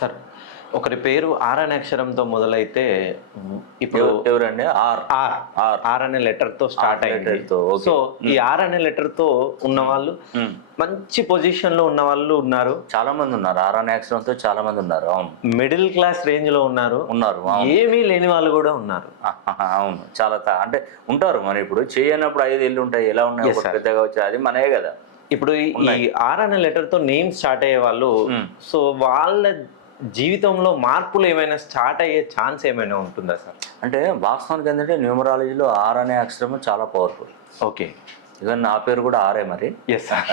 Sir ఒకరి పేరు are అనే అక్షరంతో మొదలైతే ఇప్పుడు ఎవరండి? ఆర్ ఆర్ ఆర్ ఆర్ అనే లెటర్ తో స్టార్ట్ అయింది. లెటర్తో, ఓకే. సో ఈ ఆర్ అనే లెటర్ తో ఉన్న వాళ్ళు మంచి పొజిషన్ లో ఉన్న వాళ్ళు ఉన్నారు, చాలా మంది ఉన్నారు. ఆర్ అనే అక్షరంతో చాలా మంది ఉన్నారు. అవును, మిడిల్ క్లాస్ రేంజ్ లో ఉన్నారు, అవును. ఏమీ లేని వాళ్ళు కూడా ఉన్నారు. అవును, చాలా అంటే ఉంటారు. మరి ఇప్పుడు చేయనప్పుడు 5 ఇళ్ళు ఉంటాయి, ఎలా ఉన్నాయి? Yes, ఒకటి sir. పెద్దగా వచ్చి అది మనయే కదా. ఇప్పుడు ఈ ఆర్ అనే లెటర్ తో నేమ్ స్టార్ట్ అయ్యే వాళ్ళు, సో వాళ్ళ జీవితంలో మార్పులు ఏమైనా స్టార్ట్ అయ్యే ఛాన్స్ ఏమైనా ఉంటుందా సార్? అంటే వాస్తవానికి ఏంటంటే న్యూమరాలజీలో ఆర్ అనే అక్షరం చాలా పవర్ఫుల్. ఓకే, ఈవెన్ నా పేరు కూడా ఆరే. మరి ఎస్ సార్.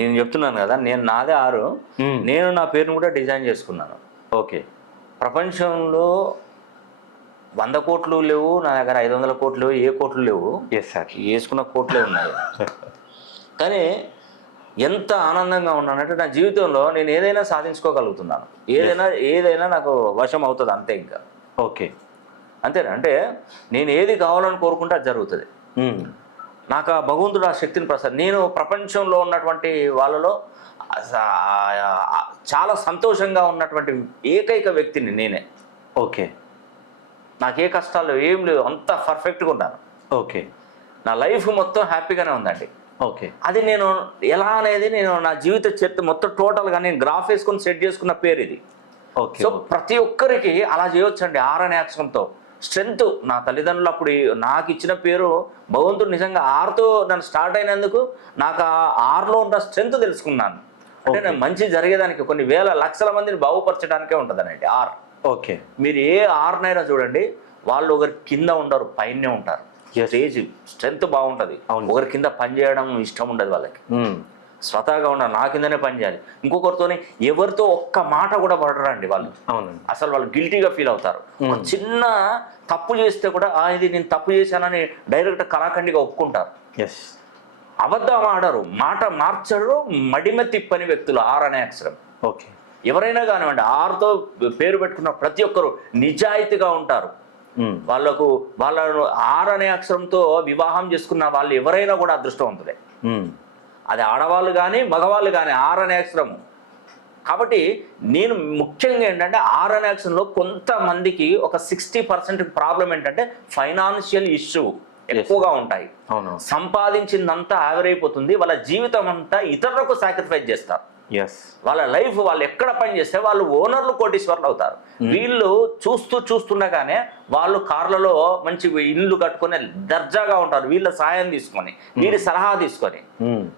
నేను చెప్తున్నాను కదా, నాదే 6. నేను నా పేరును కూడా డిజైన్ చేసుకున్నాను. ఓకే, ప్రపంచంలో 100 కోట్లు లేవు, నా దగ్గర 500 కోట్లు లేవు, ఏ కోట్లు లేవు. Yes sir. వేసుకున్న కోట్లే ఉన్నాయి. కానీ ఎంత ఆనందంగా ఉన్నానంటే నా జీవితంలో నేను ఏదైనా సాధించుకోగలుగుతున్నాను. ఏదైనా నాకు వశం అవుతుంది, అంతే. ఇంకా ఓకే, అంతేనా? అంటే నేను ఏది కావాలని కోరుకుంటే అది జరుగుతుంది. నాకు ఆ భగవంతుడు ఆ శక్తిని నేను ప్రపంచంలో ఉన్నటువంటి వాళ్ళలో చాలా సంతోషంగా ఉన్నటువంటి ఏకైక వ్యక్తిని నేనే. ఓకే, నాకే కష్టాలు ఏం లేవు, అంత పర్ఫెక్ట్గా ఉన్నాను. ఓకే, నా లైఫ్ మొత్తం హ్యాపీగానే ఉందండి. ఓకే, అది నేను ఎలా అనేది నేను నా జీవిత చరిత్ర మొత్తం టోటల్గా నేను గ్రాఫ్ వేసుకొని సెట్ చేసుకున్న పేరు ఇది. ఓకే. సో ప్రతి ఒక్కరికి అలా చేయొచ్చండి. ఆర్ అనే అక్షరంతో స్ట్రెంగ్త్. నా తల్లిదండ్రులు అప్పుడు నాకు ఇచ్చిన పేరు భగవంతుడు నిజంగా ఆర్తో నన్ను స్టార్ట్ అయినందుకు నాకు ఆ ఆర్లో ఉన్న స్ట్రెంగ్త్ తెలుసుకున్నాను. అంటే నేను మంచి జరిగేదానికి కొన్ని వేల లక్షల మందిని బాగుపరచడానికే ఉంటుంది అనండి ఆర్. ఓకే, మీరు ఏ ఆర్నైనా చూడండి, వాళ్ళు ఒకరి కింద ఉండరు, పైనే ఉంటారు. స్టేజ్ స్ట్రెంగ్త్ బాగుంటుంది. ఒకరి కింద పని చేయడం ఇష్టం ఉండదు వాళ్ళకి. స్వతహాగా ఉండాలి, నా కిందనే పని చేయాలి. ఇంకొకరితోనే ఎవరితో ఒక్క మాట కూడా పడరండి వాళ్ళు. అవునండి. అసలు వాళ్ళు గిల్టీగా ఫీల్ అవుతారు. ఒక చిన్న తప్పు చేస్తే కూడా ఇది నేను తప్పు చేశానని డైరెక్ట్ కళాఖండిగా ఒప్పుకుంటారు. ఎస్. అబద్ధం ఆడరు, మాట మార్చరు, మడిమ తిప్పని వ్యక్తులు ఆర్ అనే అక్షరం. ఓకే, ఎవరైనా కానివ్వండి, ఆర్తో పేరు పెట్టుకున్న ప్రతి ఒక్కరు నిజాయితీగా ఉంటారు. వాళ్ళను ఆర్ అనే అక్షరంతో వివాహం చేసుకున్న వాళ్ళు ఎవరైనా కూడా అదృష్టవంతులే. అది ఆడవాళ్ళు కానీ మగవాళ్ళు కానీ ఆర్ అనే అక్షరము. కాబట్టి నేను ముఖ్యంగా ఏంటంటే ఆర్ అనే అక్షరంలో కొంతమందికి ఒక 60% ప్రాబ్లం ఏంటంటే ఫైనాన్షియల్ ఇష్యూ ఎక్కువగా ఉంటాయి. సంపాదించిందంతా ఆవిరైపోతుంది. వాళ్ళ జీవితం అంతా ఇతరులకు సాక్రిఫైస్ చేస్తారు. వాళ్ళ లైఫ్ వాళ్ళు ఎక్కడ పని చేస్తే వాళ్ళు ఓనర్లు, కోటీశ్వర్లు అవుతారు. వీళ్ళు చూస్తుండగానే వాళ్ళు కార్లలో మంచి ఇల్లు కట్టుకొని దర్జాగా ఉంటారు. వీళ్ళ సాయం తీసుకొని, వీళ్ళ సలహా తీసుకొని,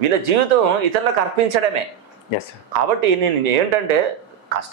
వీళ్ళ జీవితం ఇతరులకు అర్పించడమే. కాబట్టి నేను ఏంటంటే